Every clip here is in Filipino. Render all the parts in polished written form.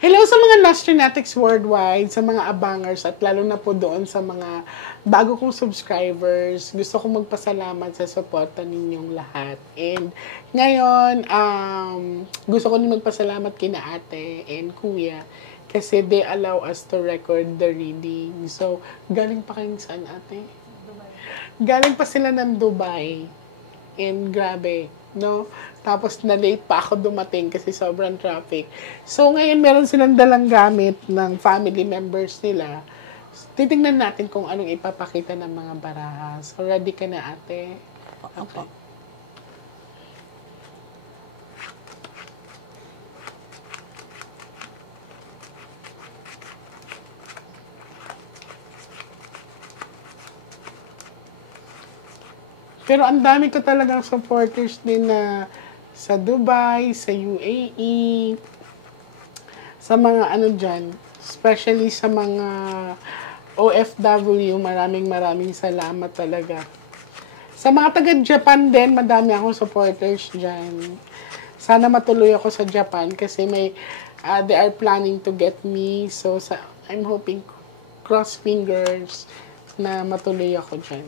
Hello sa mga Nostronatics worldwide, sa mga abangers, at lalo na po doon sa mga bago kong subscribers. Gusto kong magpasalamat sa suporta ninyong lahat. And ngayon, gusto ko din magpasalamat kina ate and kuya kasi they allow us to record the reading. So, galing pa kayong saan, ate? Dubai. Galing pa sila ng Dubai. And grabe, no? Tapos na-late pa ako dumating kasi sobrang traffic. So ngayon meron silang dalang gamit ng family members nila. Titingnan natin kung anong ipapakita ng mga baraha. So ready ka na, ate? Okay. Pero ang dami ko talagang supporters din na sa Dubai, sa UAE, sa mga ano dyan, especially sa mga OFW, maraming salamat talaga. Sa mga taga-Japan din, madami akong supporters dyan. Sana matuloy ako sa Japan kasi they are planning to get me. So, I'm hoping, cross fingers, na matuloy ako dyan.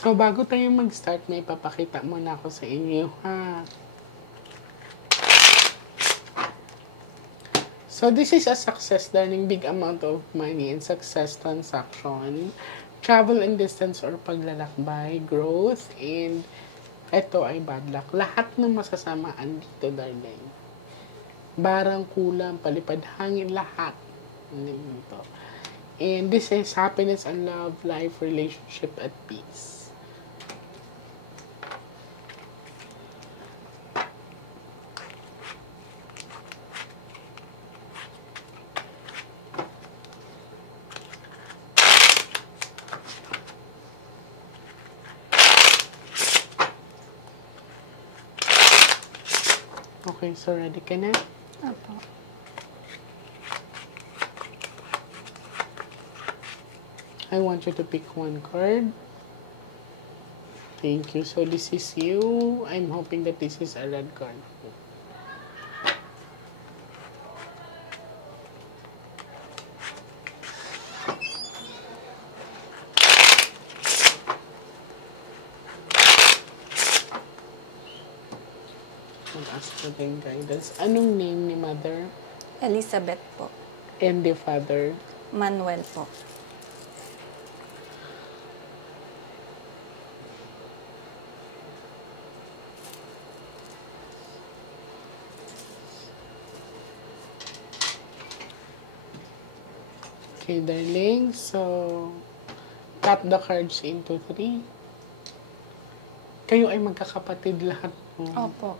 So, bago tayo mag-start, may papakita muna ako sa inyo, ha? So, this is a success, darling, big amount of money and success transaction, travel and distance or paglalakbay, growth, and ito ay bad luck. Lahat ng masasamaan dito, darling. Barang, kulang, palipad, hangin, lahat. Dito. And this is happiness and love, life, relationship, at peace. Okay, so ready ka na? Opo. I want you to pick one card. Thank you. So this is you. I'm hoping that this is a red card. Mag-ask ko din guidance. Anong name ni mother? Elizabeth po. And the father? Manuel po. Okay, darling. So, tap the cards into 3. Kayo ay magkakapatid lahat po. Opo.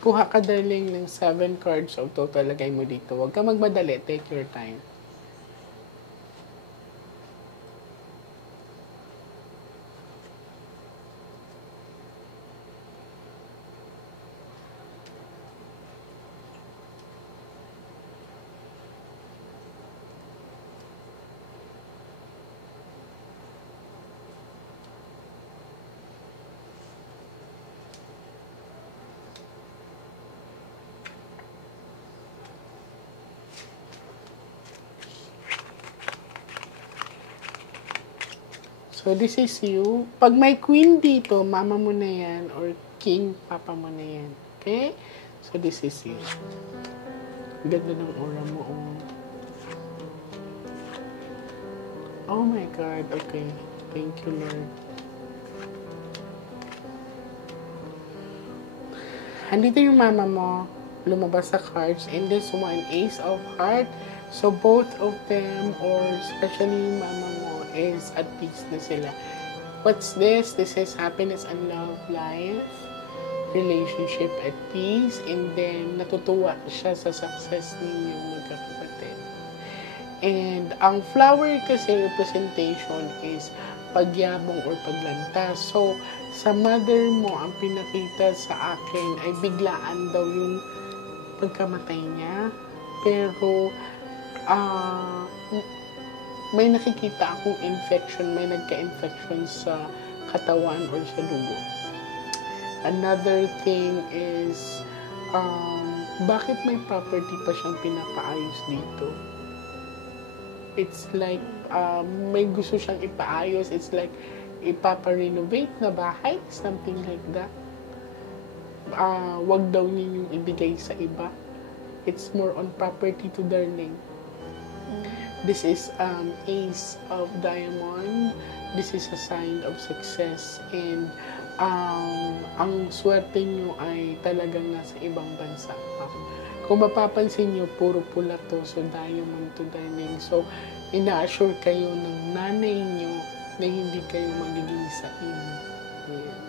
Kuha ka, darling, ng 7 cards of total. Lagay mo dito. Huwag ka magmadali. Take your time. So, this is you. Pag may queen dito, mama mo na yan. Or king, papa mo na yan. Okay? So, this is you. Ganda ng aura mo, oh. Oh my God. Okay. Thank you, Lord. Andito yung mama mo. Lumabas sa cards. And this one, Ace of Heart. So, both of them, or especially mama mo, is at peace na sila. What's this? This is happiness and love, life, relationship at peace, and then natutuwa siya sa success ninyong magkakapatid. And ang flower kasi representation is pagyabong or paglantas. So, sa mother mo, ang pinakita sa akin ay biglaan daw yung pagkamatay niya. Pero, may nakikita akong infection, may nagka-infection sa katawan or sa dugo. Another thing is, bakit may property pa siyang pinapaayos dito? It's like, may gusto siyang ipaayos. It's like, ipapa-renovate na bahay, something like that. Wag daw ninyong ibigay sa iba. It's more on property to darling. This is Ace of Diamond. This is a sign of success. And ang swerte nyo ay talagang nasa ibang bansa pa. Kung mapapansin nyo, puro pula to. So, diamond to darling. So, ina-assure kayo ng nanay nyo na hindi kayo magiging sain. Ayan.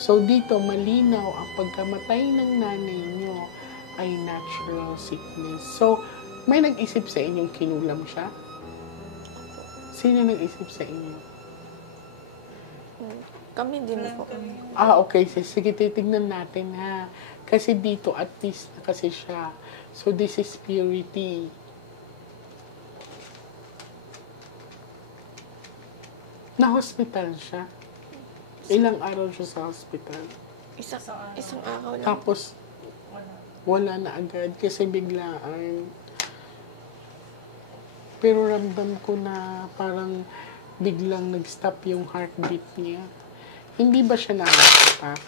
So, dito, malinaw ang pagkamatay ng nanay nyo ay natural sickness. So, may nag-isip sa inyong kinulam siya? Sino nag-isip sa inyo? Kami din po. Okay. Sige, titignan natin ha. Kasi dito, at least na kasi siya. So, this is purity. Na-hospital siya. Ilang araw siya sa hospital. Isang araw lang. Tapos, wala na agad kasi biglaan. Pero ramdam ko na parang biglang nag-stop yung heartbeat niya. Hindi ba siya na-attack?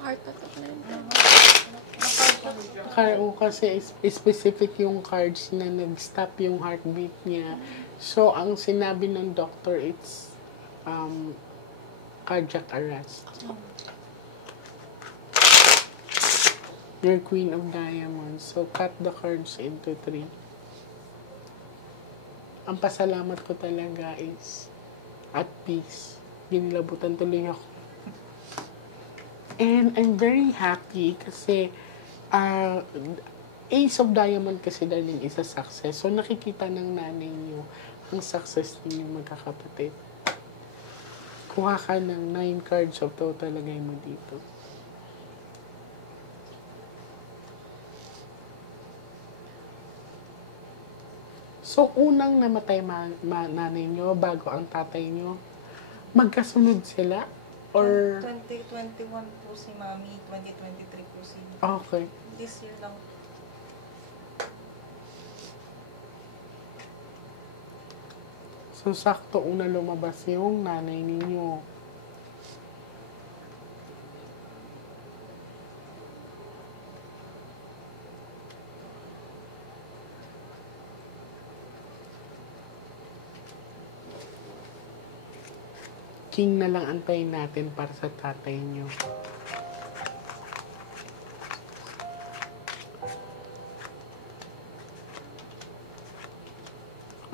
Heart attack na yun. Kasi specific yung cards na nag-stop yung heartbeat niya. So, ang sinabi ng doctor, it's cardiac arrest. You're Queen of Diamonds. So, cut the cards into 3. Ang pasalamat ko talaga is at peace. Ginilabutan tuloy ako. And I'm very happy kasi Ace of Diamond kasi darling is a success. So, nakikita ng nanay niyo ang success ninyo magkakapatid. Kuha ka ng 9 cards of total, lagay mo dito. So, unang namatay nanay nyo bago ang tatay nyo, magkasunod sila? Or 2021 po si Mami, 2023 po si okay. This year lang. So, sakto una lumabas yung nanay ninyo. King na lang antayin natin para sa tatay nyo.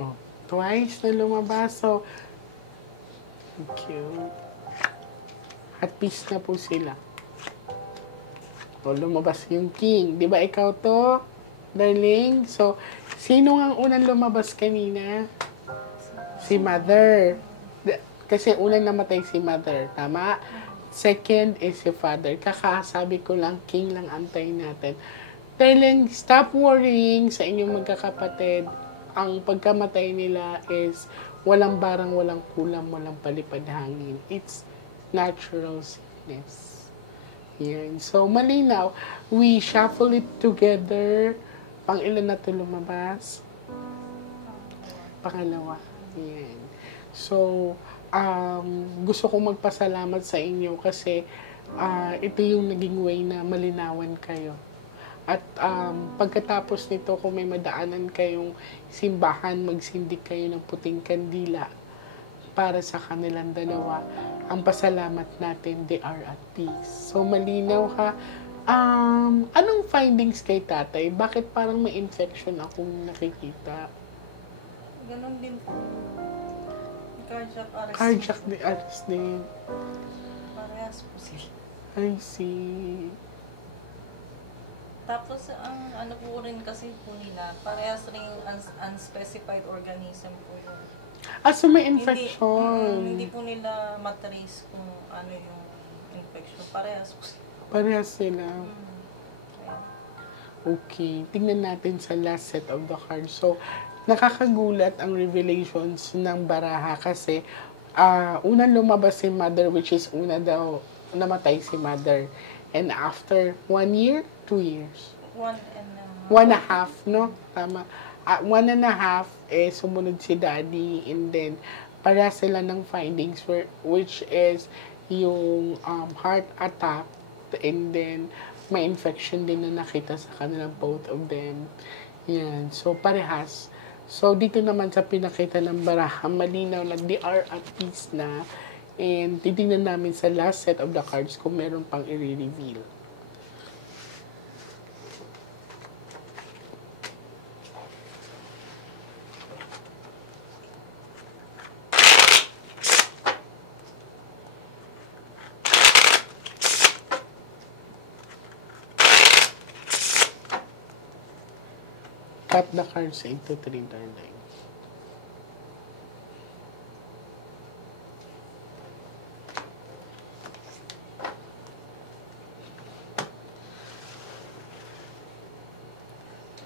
Oh, twice na lumabas. So, thank you. At peace na po sila. O, lumabas yung king. Di ba ikaw to, darling? So, sino ang unang lumabas kanina? Si mother. Kasi unang namatay si mother, tama? Second is si father. Kakasabi ko lang, king lang antayin natin. Darling, stop worrying sa inyong magkakapatid. Ang pagkamatay nila is walang barang, walang kulam, walang palipad hangin. It's natural sickness. Yan. So, malinaw. We shuffle it together. Pang ilan na ito lumabas? Pangalawa. Yan. So, gusto kong magpasalamat sa inyo kasi ito yung naging way na malinawan kayo. At pagkatapos nito, kung may madaanan kayong simbahan, magsindik kayo ng puting kandila para sa kanilang dalawa. Ang pasalamat natin, they are at peace. So, malinaw ha. Anong findings kay tatay? Bakit parang may infection akong nakikita? Ganon din po. Cardiac arrest. Cardiac arrest din. Parehas po sila. I see. Tapos, ang ano po rin kasi po nila, parehas rin unspecified organism po yun. So may infection. Hindi po nila matrace kung ano yung infection. Parehas po sila. Parehas sila. Kaya, Okay. Tingnan natin sa last set of the cards. So, nakakagulat ang revelations ng baraha kasi unang lumabas si Mother, which is una daw namatay si Mother. And after 1 year, 2 years. 1.5, no? Tama. 1.5, sumunod si Daddy, and then, para sila ng findings, which is yung heart attack, and then, may infection din na nakita sa kanila, both of them. Yan. So, parehas. So, dito naman sa pinakita ng baraha, malinaw na they are at peace na. And titingnan namin sa last set of the cards kung meron pang i-reveal. Cut the cards into 3 darling.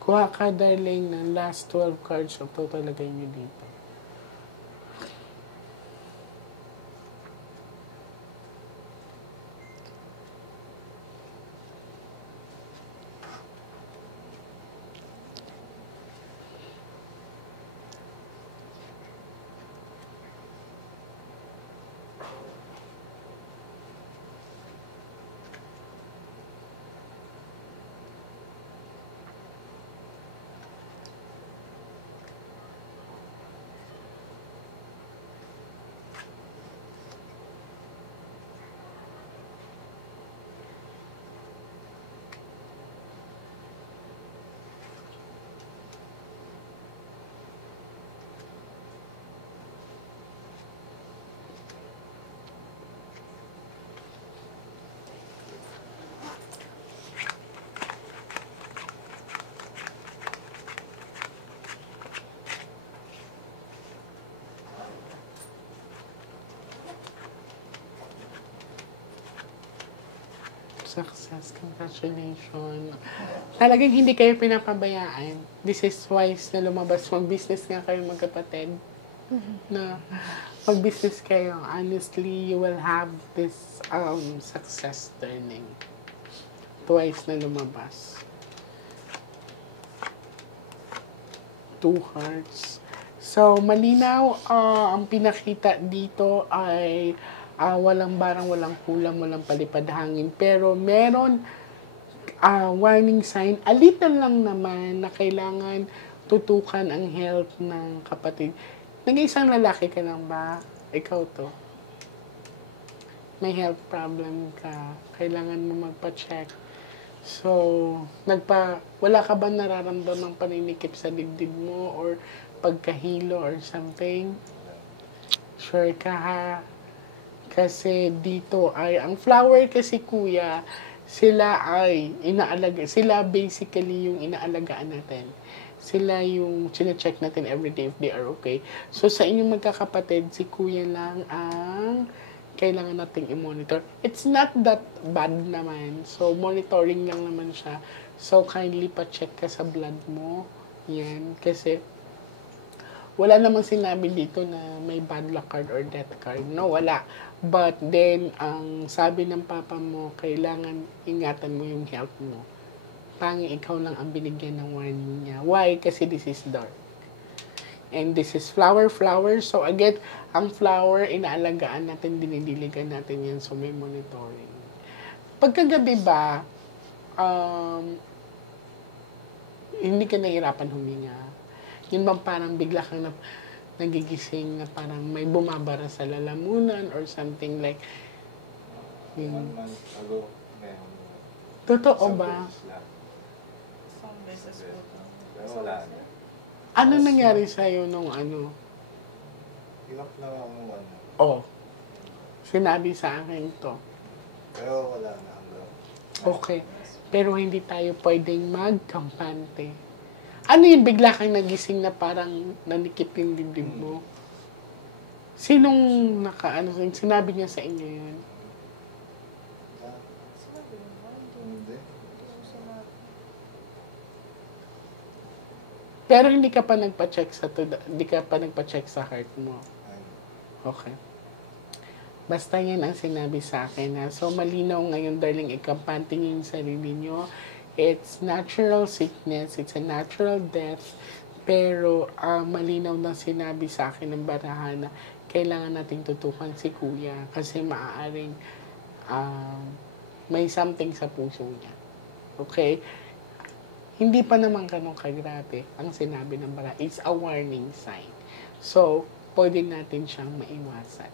Kuha ka, darling, ng last 12 cards of total lagay nyo dito. Success, congratulations. Talagang hindi kayo pinapabayaan. This is wise na lumabas. Mag-business nga kayo magkapatid. Na mag-business kayo. Honestly, you will have this success turning. Twice na lumabas. 2 hearts. So, malinaw, ang pinakita dito ay walang barang, walang kulang, walang palipad hangin. Pero meron warning sign, a little lang naman na kailangan tutukan ang health ng kapatid. Nag-iisang lalaki ka lang ba? Ikaw to. May health problem ka. Kailangan mo magpa-check. So, wala ka ba nararamdamang paninikip sa dibdib mo or pagkahilo or something? Sure ka ha? Kasi dito ay, ang flower kasi kuya, sila ay inaalaga, sila basically yung inaalagaan natin. Sila yung chine-check natin everyday if they are okay. So sa inyong magkakapatid, si kuya lang ang kailangan nating i-monitor. It's not that bad naman. So monitoring lang naman siya. So kindly pa-check ka sa blood mo. Yan. Kasi wala namang sinabi dito na may bad luck card or death card. No, wala. But then, ang sabi ng papa mo, kailangan ingatan mo yung health mo. Tanging ikaw lang ang binigyan ng warning niya. Why? Kasi this is dark. And this is flower. So again, ang flower, inaalagaan natin, dinidiligan natin yan. So may monitoring. Pagkagabi ba, hindi ka nahirapan huminga? Yun bang parang bigla kang nagigising na parang may bumabara sa lalamunan or something like yun. 1 month ago, meron. Totoo ba? Isang beses po. Pero wala na. Ano nangyari sa'yo nung ano? Hilak lang ako ng Oh, sinabi sa akin to. Pero wala na hanggang. Okay. Pero hindi tayo pwedeng magkampante. Ano yun, bigla kang nagising na parang nanikip yung dibdib mo? Sinong sinabi niya sa inyo yun? Hindi. Pero hindi ka pa nagpa-check sa heart mo. Ayun. Okay. Basta yan ang sinabi sa akin. Ha? So, malinaw ngayon, darling, ikampante niyo yung sarili niyo. It's natural sickness. It's a natural death. Pero, malinaw na sinabi sa akin ng barahan na kailangan nating tutukan si kuya kasi maaaring may something sa puso niya. Okay? Hindi pa naman ganun kagrabe ang sinabi ng barahan. It's a warning sign. So, pwede natin siyang maiwasan.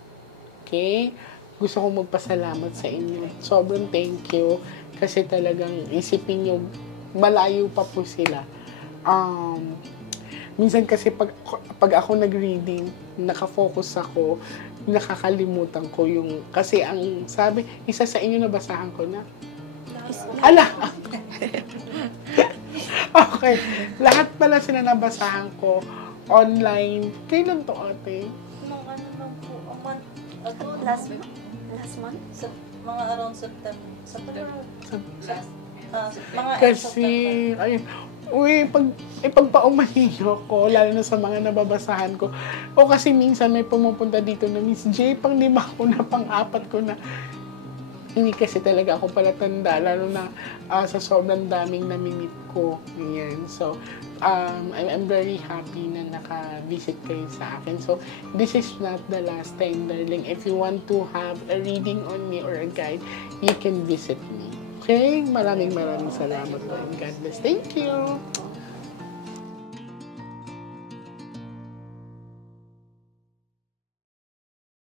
Okay? Gusto ko magpasalamat sa inyo. Sobrang thank you. Kasi talagang isipin nyo, malayo pa po sila. Minsan kasi pag ako nag-reading, nakafocus ako, nakakalimutan ko yung... Kasi ang sabi, isa sa inyo nabasahan ko na. Ala! Okay. Lahat pala sila nabasahan ko online. Kailan to, ate? Mga ano lang po, a month ago. Last month? Sa, mga around September. Mga end Kasi, September. ayun, pagpaumahiyo ko, lalo na sa mga nababasahan ko. O kasi minsan may pumupunta dito na, Miss J, pang 5 ko na, pang 4 ko na. Hindi kasi talaga ako pala tanda, lalo na sa sobrang daming namimit ko. Ayan. So, I'm very happy na naka-visit kayo sa akin. So, this is not the last time, darling. If you want to have a reading on me or a guide, you can visit me. Okay? Maraming salamat po and God bless. Thank you!